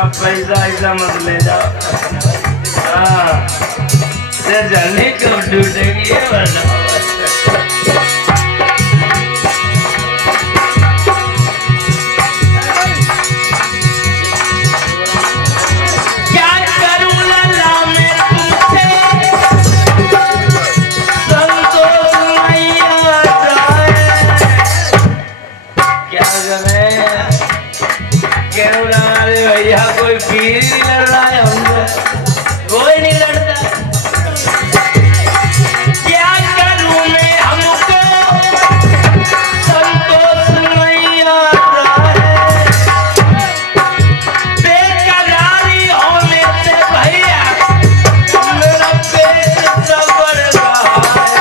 पैसा ऐसा मत ले जाओ। हाँ से जाने कब टूटेगी ये बताओ। भैया कोई पीर नहीं लड़ रहा है हमसे, कोई नहीं लड़ता। क्या करूं मैं हमको संतोष नहीं आता है, बेकरारी होने से भैया मेरा पेट सबर रहा है।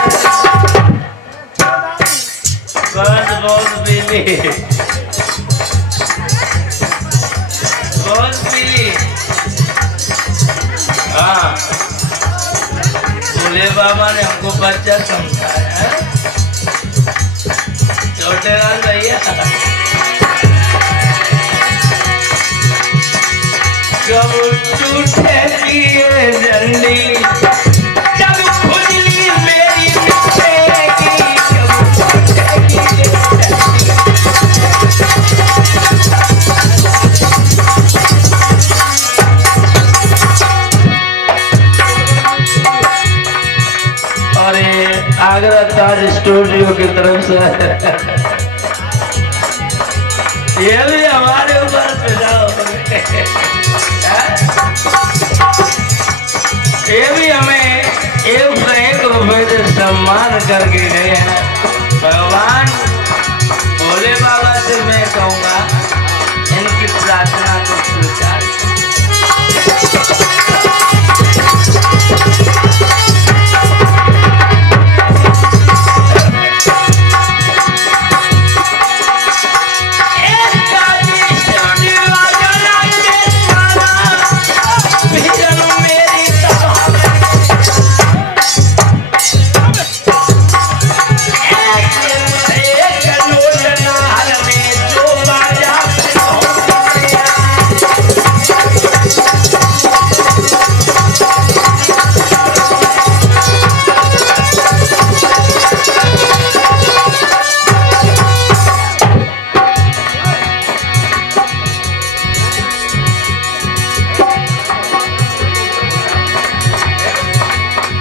बहुत बिली हाँ, भोले बाबा ने हमको बच्चा समझाया है। छोटे लाल भैया कब टूटेगी ये झंडी, जब खुजली मेरी मिटेगी, कब टूटेगी ये आगरा ताज स्टूडियो की तरफ से ये भी हमारे ऊपर पैदा हो गए। ये भी हमें 1 रुपए से सम्मान करके गए हैं। भगवान भोले बाबा से मैं कहूँगा इनकी प्रार्थना को स्वीकार।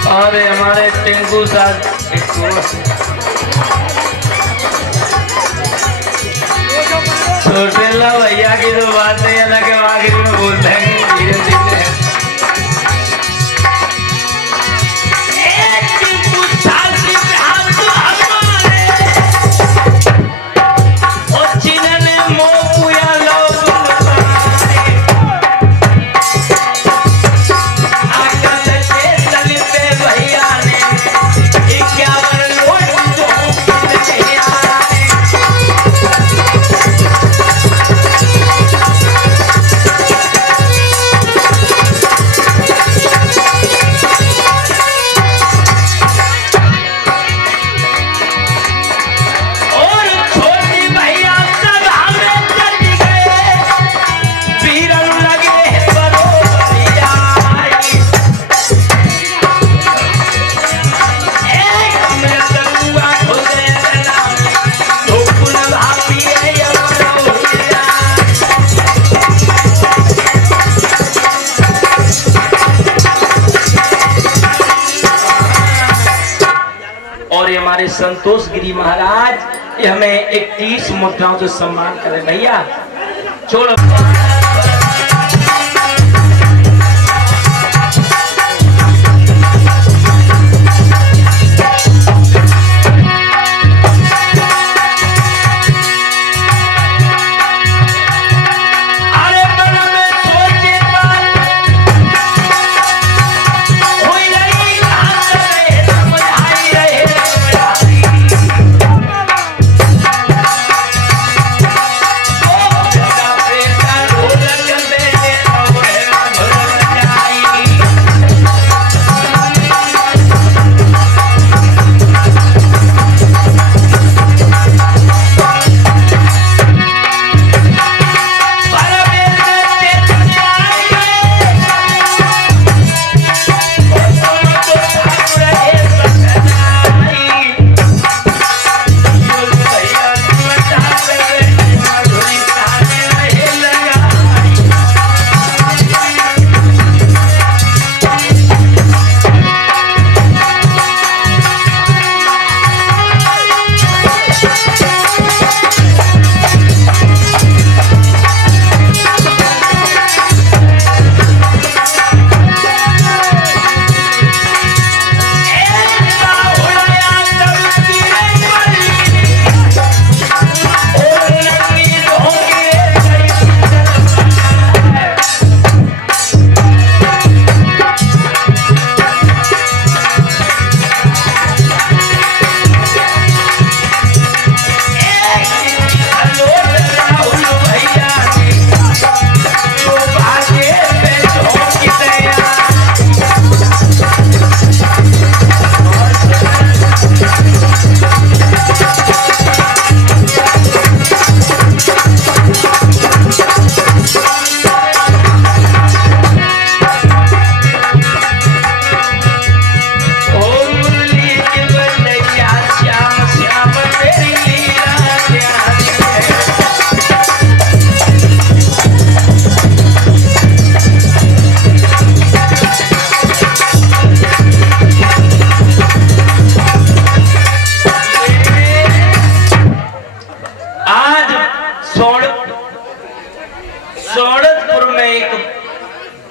अरे हमारे टेंगू साथ छोटे ला भैया की तो बात नहीं अलग है, आखिर में बोलते हैं धीरे धीरे। हमारे संतोष गिरी महाराज ये हमें 31 मुद्राओं से सम्मान करें। भैया छोड़ो।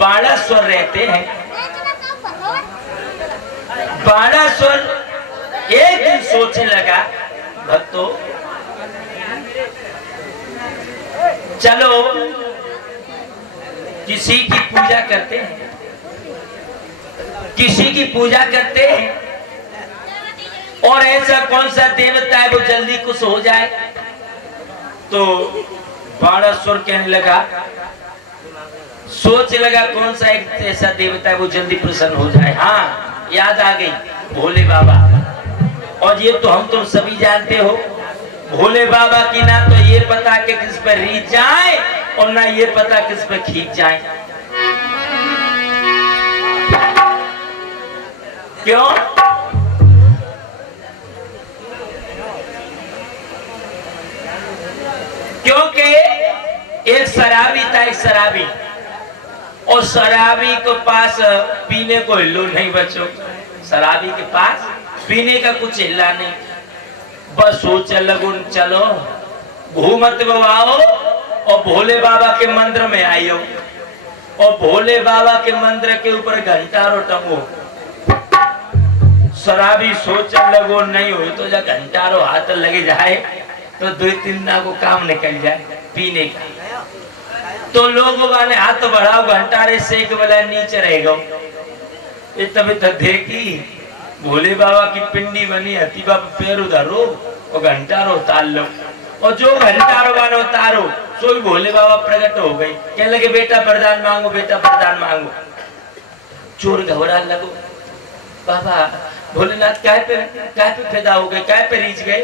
बाणासुर रहते हैं। बाणासुर एक दिन सोचने लगा, भक्तों चलो किसी की पूजा करते हैं, किसी की पूजा करते हैं और ऐसा कौन सा देवता है वो जल्दी खुश हो जाए। तो बाणासुर कहने लगा, सोच लगा कौन सा एक ऐसा देवता है वो जल्दी प्रसन्न हो जाए। हाँ याद आ गई, भोले बाबा। और ये तो हम तुम सभी जानते हो, भोले बाबा की ना तो ये पता कि किस पर रीझ जाए और ना ये पता किस पर खींच जाए। क्यों? क्योंकि एक शराबी था, एक शराबी, और शराबी के पास पीने को हिल्लो नहीं बचो। शराबी के पास पीने का कुछ हिल्ला नहीं, बस सोच लगो चलो घूमत बवाओ और भोले बाबा के मंदिर में आइयो और भोले बाबा के मंदिर के ऊपर घंटारो टंगो। शराबी सोच लगो नहीं हो तो जब घंटारो हाथ लगे जाए तो 2-3 दिन को काम निकल जाए पीने का। तो लोग वाले हाथ बढ़ाओ घंटारे से एक वाला नीचे रहेगा। ये तभी तक देखी भोले बाबा की पिंडी बनी हती बाबा पैर उधारो और घंटारो उतार लो, और जो घंटारो वाला उतारो सो भी भोले बाबा प्रकट हो गई। कहने लगे बेटा वरदान मांगो, बेटा वरदान मांगो। चोर घबरा लगो, बाबा भोलेनाथ काय पे पैदा हो गए, काय पे रीझ गए।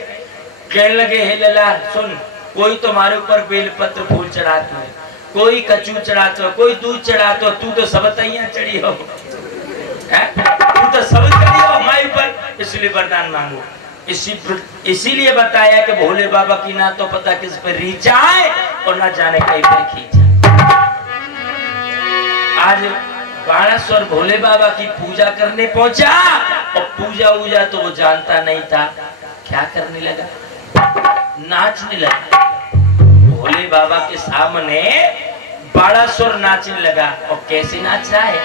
कहने लगे हे लला सुन, कोई तुम्हारे ऊपर बेलपत्र फूल चढ़ाते है, कोई कचू चढ़ाते हो, कोई दूध चढ़ाते हो, तू तो सब तैयार चढ़ी हो, तू तो सब चढ़ी हो हमारे ऊपर, इसलिए वरदान मांगो। इसीलिए बताया कि भोले बाबा की ना तो पता किस पर रीझ आए और ना जाने कहीं पर खींच। आज बाणासुर भोले बाबा की पूजा करने पहुंचा और पूजा वूजा तो वो जानता नहीं था। क्या करने लगा? नाचने लगा। भोले बाबा के सामने बाणासुर नाचने लगा। और कैसे नाच रहा है?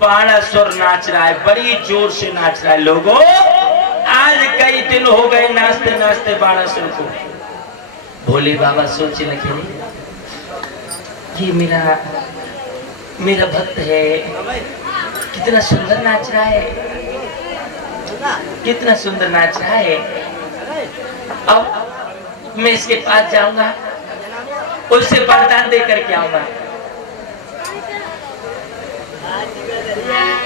बाणासुर नाच रहा है, बड़ी जोर से नाच रहा है। लोगों आज कई दिन हो गए नाचते नाचते बाणासुर को। भोले बाबा सोचने लगे ये मेरा मेरा भक्त है, कितना सुंदर नाच रहा है, कितना सुंदर नाच रहा है। अब मैं इसके पास जाऊंगा, उससे वरदान दे करके आऊंगा।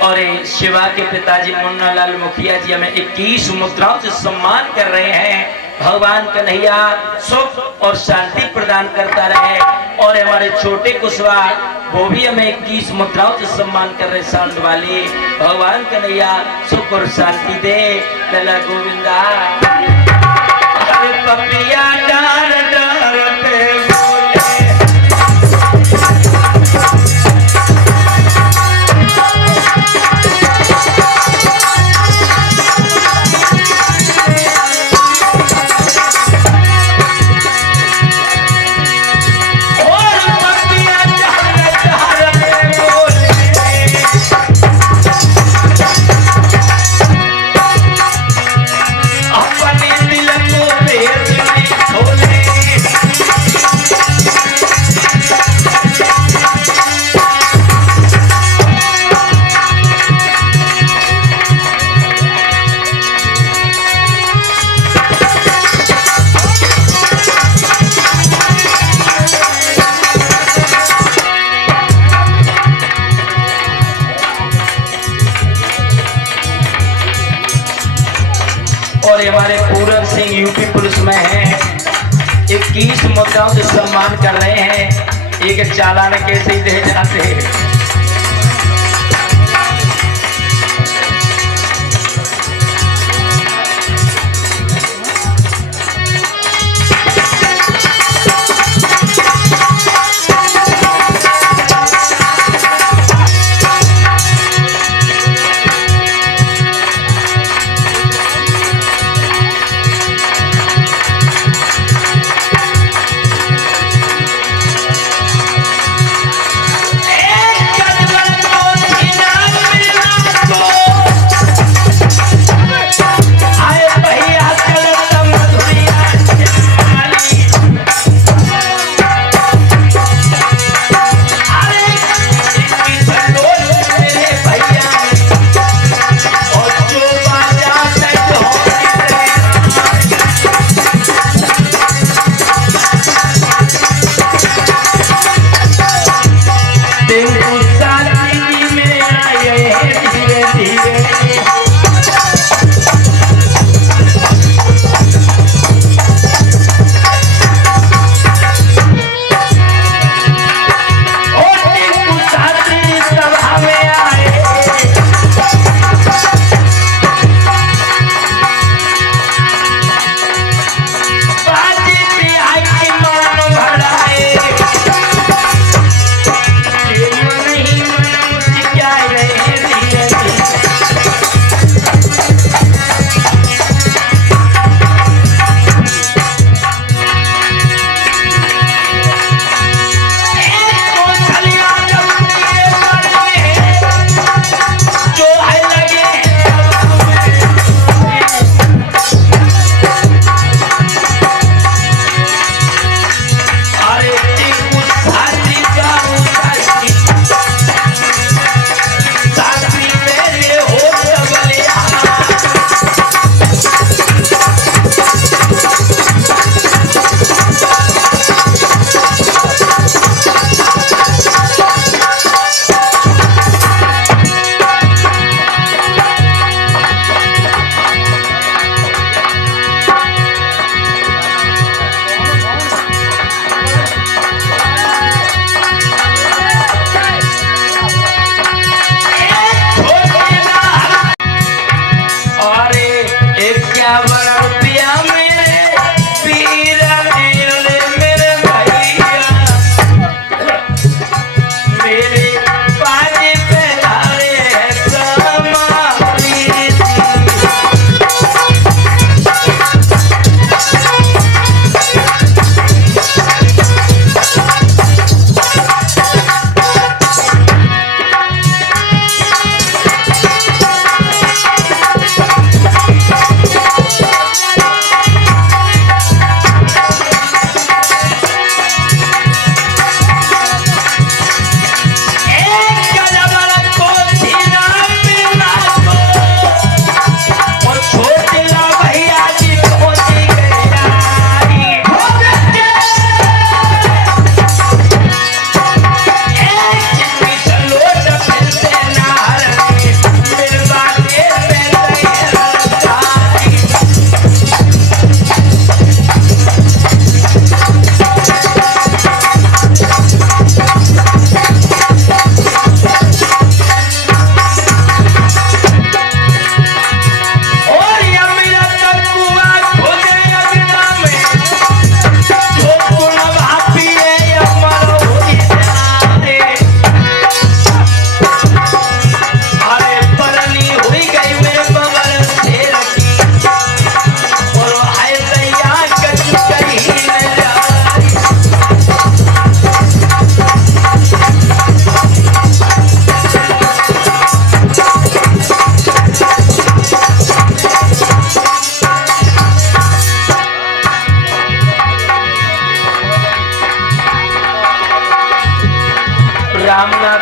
और शिवा के पिताजी मुन्ना लाल मुखिया जी हमें 21 मुद्राओं से सम्मान कर रहे हैं। भगवान कन्हैया सुख और शांति प्रदान करता रहे। और हमारे छोटे कुशवाहा वो भी हमें 21 मुद्राओं से सम्मान कर रहे। साउंड वाले भगवान कन्हैया सुख और शांति दे। लला गोविंदा पपिया डार डार पे और हमारे पूरन सिंह यूपी पुलिस में हैं, 21 मुद्राओं से सम्मान कर रहे हैं। एक चालान कैसे ही दे जाते हैं।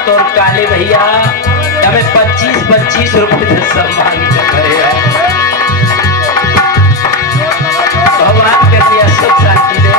भक्त और काले भैया हमें 25-25 रुपए से सम्मान कर रहे हैं। भगवान के लिए सुख शांति दे।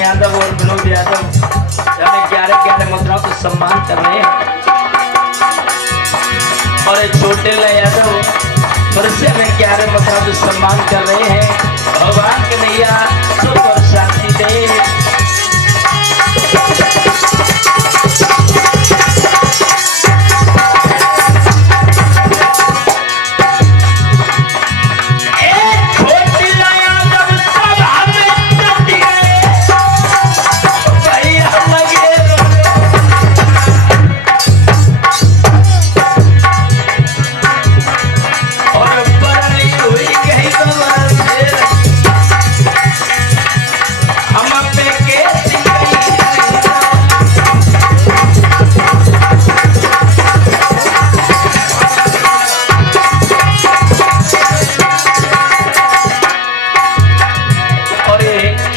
यादव और विनोद यादव 11 मुद्राओं को सम्मान कर रहे हैं और छोटे यादव फिर से हमें 11 मुद्राओं को सम्मान कर रहे हैं। भगवान के नैया सुख और शांति दे।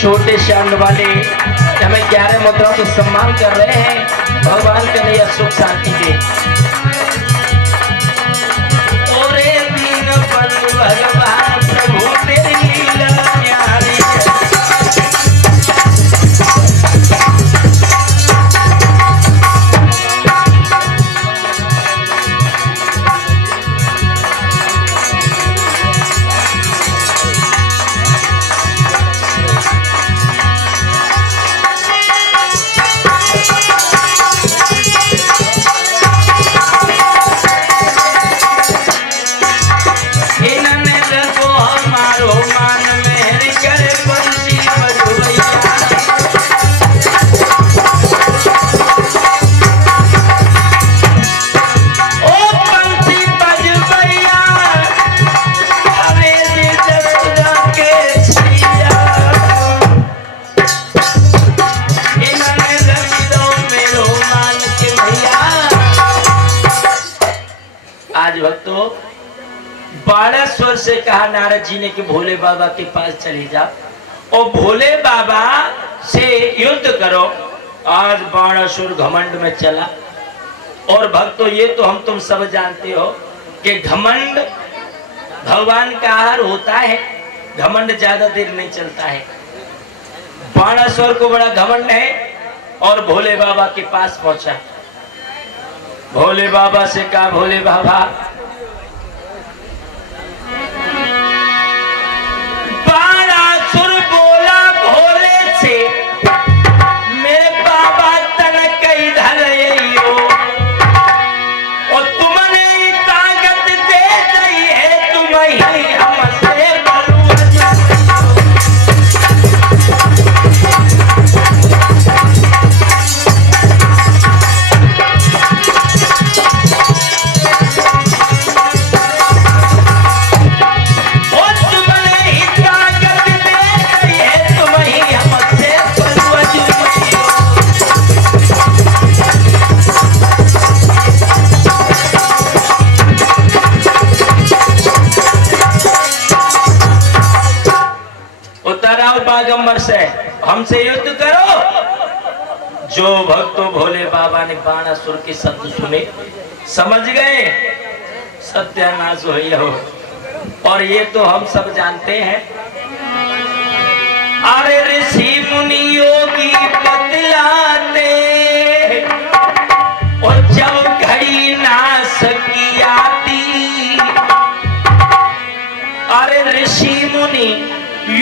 छोटे शान वाले हमें 11 मुद्राओं को सम्मान कर रहे हैं। भगवान के लिए सुख शांति दे। ओरे दीन बंधु भगवान प्रभु तेरी लीला न्यारी। आज भक्तों 12 स्वर से कहा नारद जी ने कि भोले बाबा के पास चले जाओ और भोले बाबा से युद्ध करो। आज 12 स्वर घमंड में चला। और भक्तों ये तो हम तुम सब जानते हो कि घमंड भगवान का आहार होता है। घमंड ज्यादा देर नहीं चलता है। 12 स्वर को बड़ा घमंड है और भोले बाबा के पास पहुंचा। भोले बाबा से कहा भोले बाबा 12 सुर बोला भोले से मेरे बाबा तनक इधर हो और तुमने ताकत दे दी है तुम ही हमसे बागंबर से हमसे युद्ध करो। जो भक्तों भोले बाबा ने 12 सुर के शब्द सुने समझ गए सत्यानाश हो। और ये तो हम सब जानते हैं। अरे ऋषि मुनि योगी बतलाते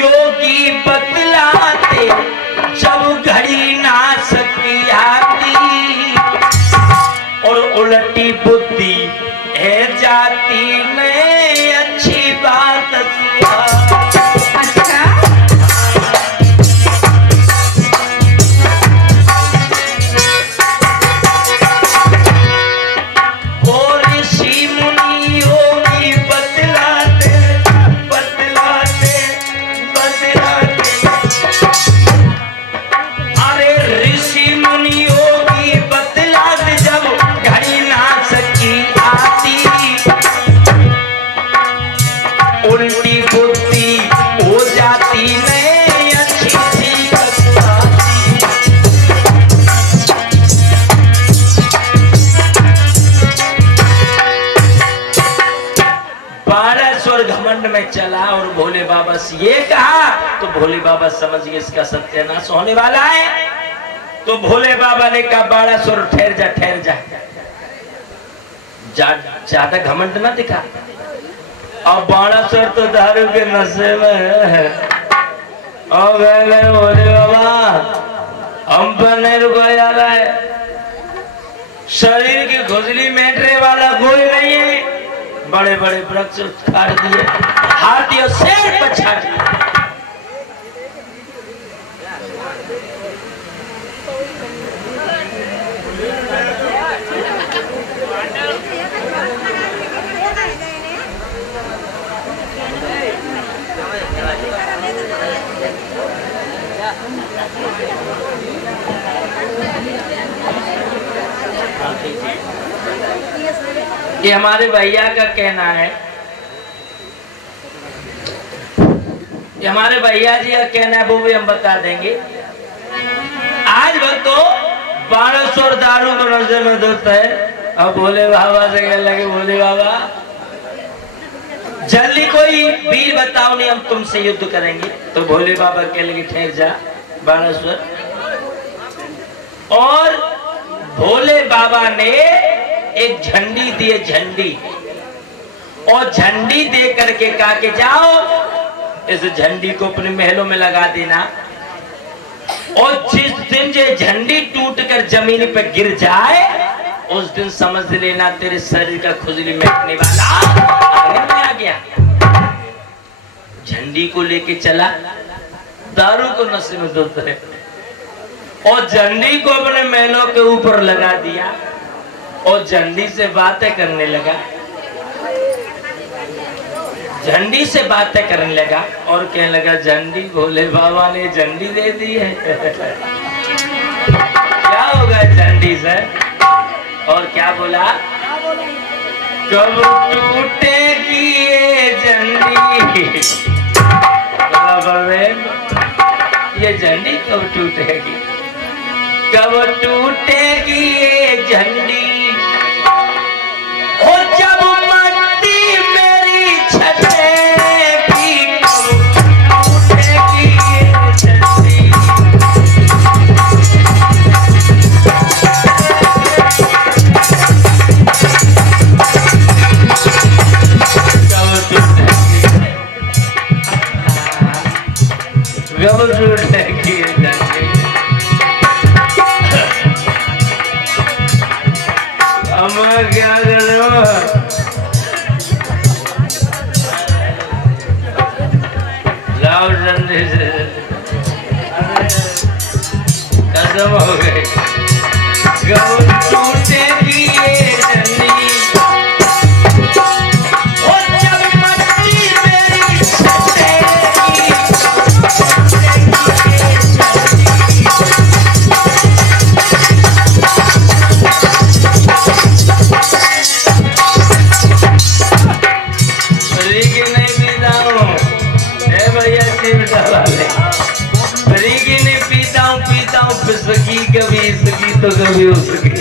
योगी बतलाते जब घड़ी ना सकी आती और उलटी बुद्धि है जाती में अच्छी बात उल्टी बुद्धि हो जाती नहीं अच्छी सी बारासुर घमंड में चला और भोले बाबा से ये कहा तो भोले बाबा समझ गए इसका सत्यानाश होने वाला है। तो भोले बाबा ने कहा बारासुर ठहर जा ज्यादा घमंड ना दिखा। अब बाणासुर तो दारू के नशे में है। और बोले बाबा हम पर नहीं रुका जा रहा है, शरीर की खुजली मेटने वाला कोई नहीं है। बड़े बड़े वृक्ष उखाड़ दिए, हाथी और शेर पर छाट दिया। ये हमारे भैया का कहना है, ये हमारे भैया जी का कहना है, वो भी हम बता देंगे। आज भक्तो बाणासुर दारू को नजर में धोता है। अब भोले बाबा से कहने लगे भोले बाबा जल्दी कोई वीर बताओ नहीं हम तुमसे युद्ध करेंगे। तो भोले बाबा कहने लगे ठहर जा बाणासुर। और भोले बाबा ने एक झंडी दी, झंडी, और झंडी दे करके कहा कि जाओ इस झंडी को अपने महलों में लगा देना, और जिस दिन ये झंडी टूटकर जमीन पर गिर जाए उस दिन समझ लेना तेरे शरीर का खुजली मिटने वाला आ गया। झंडी को लेके चला, दारू को नशे में धोता है, और झंडी को अपने महलों के ऊपर लगा दिया और झंडी से बातें करने लगा। झंडी से बातें करने लगा और कहने लगा झंडी भोले बाबा ने झंडी दे दी है क्या होगा झंडी से। और क्या बोला, कब टूटेगी ये झंडी, ये झंडी कब टूटेगी, कब टूटेगी ये झंडी, हो जब मट्टी मेरी छटेगी, कब टूटेगी ये झंडी। कब टूटेगी ये झंडी। क्या करो लाओ झंडे से खत्म हो गए। कब टूटेगी ये झंडी, और जब मट्टी मेरी छटेगी, कभी इसकी तो कभी उसकी।